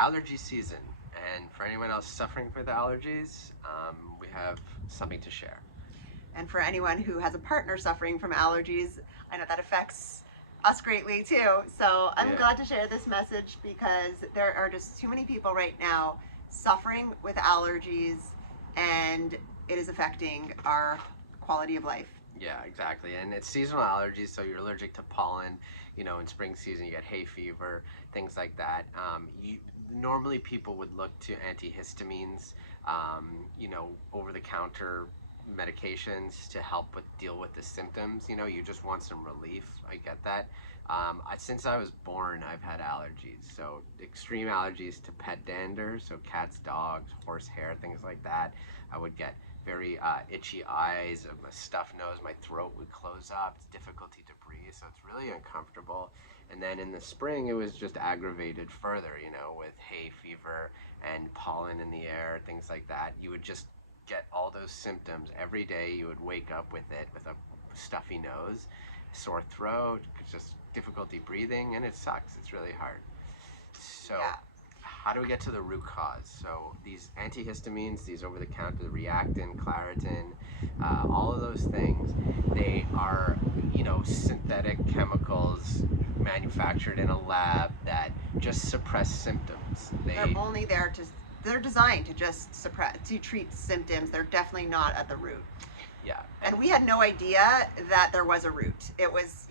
allergy season, and for anyone else suffering with allergies, we have something to share. And for anyone who has a partner suffering from allergies, I know that affects us greatly too. So I'm Yeah. glad to share this message because there are just too many people right now suffering with allergies, and it is affecting our quality of life. Yeah, exactly. And it's seasonal allergies, so you're allergic to pollen. In spring season, you get hay fever, things like that. Normally people would look to antihistamines, over the counter medications to help with deal with the symptoms. You just want some relief. I get that. Since I was born, I've had allergies. So extreme allergies to pet dander, so cats, dogs, horsehair, things like that. I would get very itchy eyes, a stuffed nose, my throat would close up, it's difficulty to breathe, so it's really uncomfortable. And then in the spring, it was just aggravated further, with hay fever and pollen in the air, things like that. You would just get all those symptoms every day. You would wake up with it, with a stuffy nose, sore throat, just difficulty breathing, and it sucks. It's really hard. So Yeah. how do we get to the root cause? So these antihistamines, these over-the-counter, the Reactin, Claritin, all of those things, they are, synthetic chemicals manufactured in a lab that just suppress symptoms. They're only there to, they're designed to just suppress, to treat symptoms. They're definitely not at the root. Yeah. And we had no idea that there was a root. It was,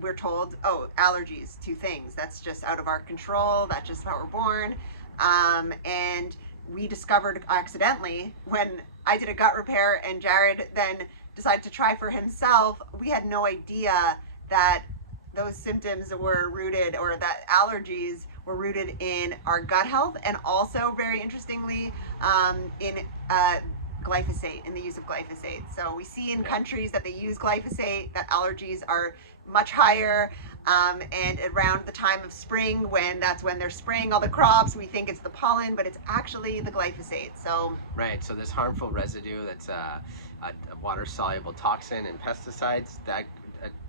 we're told, oh, allergies to things. That's just out of our control. That's just how we're born. And we discovered accidentally when I did a gut repair and Jared then decided to try for himself. We had no idea that those symptoms were rooted, or that allergies were rooted in our gut health, and also very interestingly in glyphosate, in the use of glyphosate. So we see in countries that they use glyphosate that allergies are much higher. And around the time of spring, that's when they're spraying all the crops, we think it's the pollen, but it's actually the glyphosate. So right. So this harmful residue that's a water-soluble toxin and pesticides that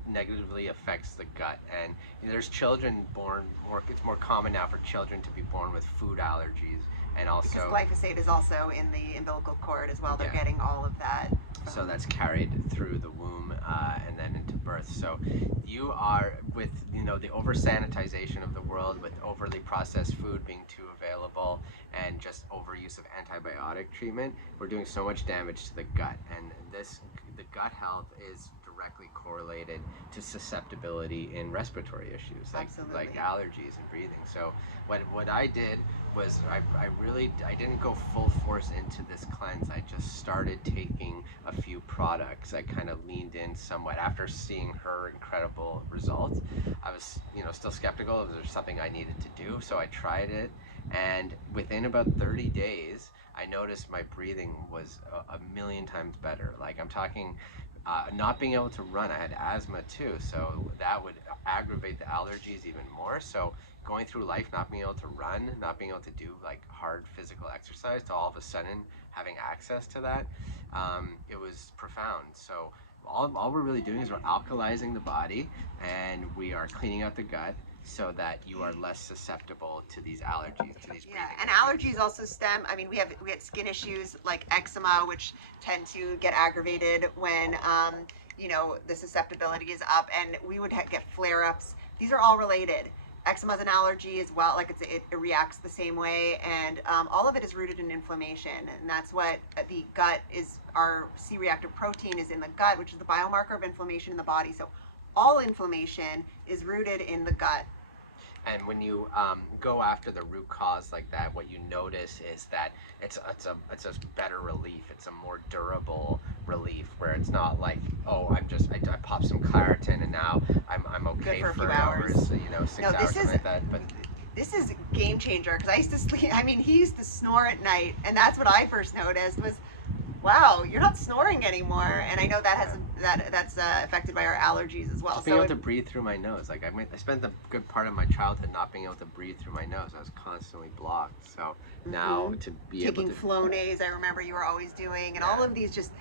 negatively affects the gut. And there's children born more. It's more common now for children to be born with food allergies, and because also glyphosate is also in the umbilical cord as well, they're yeah. getting all of that. So that's carried through the womb and then into birth. So you are with the over-sanitization of the world, with overly processed food being too available, and just overuse of antibiotic treatment. We're doing so much damage to the gut, and the gut health is directly correlated to susceptibility in respiratory issues like allergies and breathing. So what I did was I didn't go full force into this cleanse. I just started taking a few products. I kind of leaned in somewhat after seeing her incredible results. I was still skeptical if there's something I needed to do, so I tried it, and within about 30 days I noticed my breathing was a million times better. Like, I'm talking not being able to run. I had asthma too, so that would aggravate the allergies even more. So going through life not being able to run, not being able to do like hard physical exercise, to all of a sudden having access to that, it was profound. So all we're really doing is we're alkalizing the body, and we are cleaning out the gut so that you are less susceptible to these allergies, to these Yeah, breathing and issues. allergies also stem. I mean, we had skin issues like eczema, which tend to get aggravated when the susceptibility is up, and we would get flare ups. These are all related. Eczema is an allergy as well. Like it reacts the same way, and all of it is rooted in inflammation, and that's what the gut is. Our C-reactive protein is in the gut, which is the biomarker of inflammation in the body. So all inflammation is rooted in the gut. And when you go after the root cause like that, what you notice is that it's a better relief. It's a more durable relief, where it's not like, oh, I pop some Claritin and now I'm Good okay for a few for hours. hours, 6 No, hours, something like that. But this is game changer, because I used to sleep. I mean, he used to snore at night, and that's what I first noticed was, wow, you're not snoring anymore. And I know that has that's affected by our allergies as well. just being able to breathe through my nose, like I spent the good part of my childhood not being able to breathe through my nose. I was constantly blocked. So now to be able taking to, Flonase, I remember you were always doing, and all yeah. of these just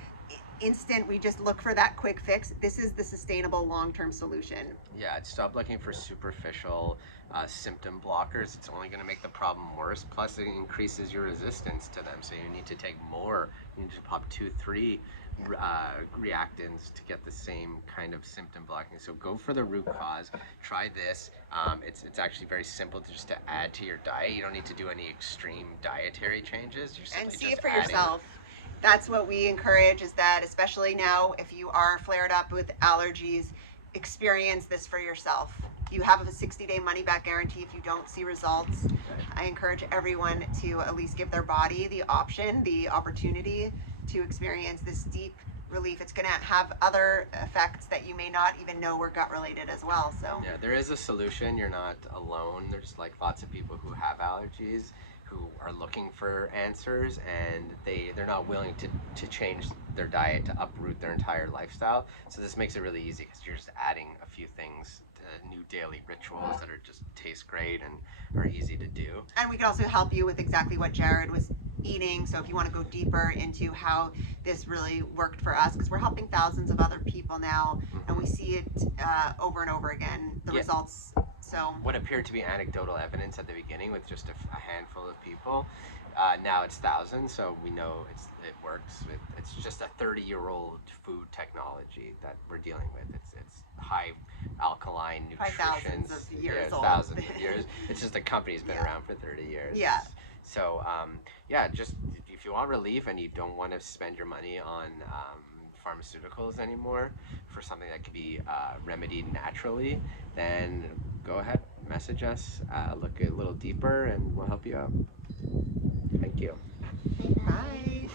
instant, we just look for that quick fix. This is the sustainable long-term solution. Yeah, stop looking for superficial symptom blockers. It's only going to make the problem worse. Plus, it increases your resistance to them. So you need to take more. You need to pop 2, 3 reactants to get the same kind of symptom blocking. So go for the root cause. Try this. It's actually very simple to just to add to your diet. You don't need to do any extreme dietary changes. You're And simply see just it for adding. yourself. That's what we encourage, is that especially now, if you are flared up with allergies, experience this for yourself. You have a 60-day money back guarantee if you don't see results. I encourage everyone to at least give their body the option, the opportunity to experience this deep relief. It's going to have other effects that you may not even know were gut related as well. So Yeah, there is a solution. You're not alone. There's like lots of people who have allergies who are looking for answers, and they're not willing to change their diet to uproot their entire lifestyle. So this makes it really easy because you're just adding a few things to new daily rituals that are just taste great and are easy to do. and we can also help you with exactly what Jared was eating. So if you want to go deeper into how this really worked for us, because we're helping thousands of other people now, and we see it over and over again, the results. So what appeared to be anecdotal evidence at the beginning with just a handful of people, now it's thousands. So we know it works. It's just a 30-year-old food technology that we're dealing with. It's high alkaline nutrition. Thousands of years Yeah, old. thousands of years. It's just the company's been around for 30 years. Yeah. So yeah, just if you want relief and you don't want to spend your money on pharmaceuticals anymore for something that can be remedied naturally, then go ahead, message us, look a little deeper, and we'll help you out. Thank you. Bye.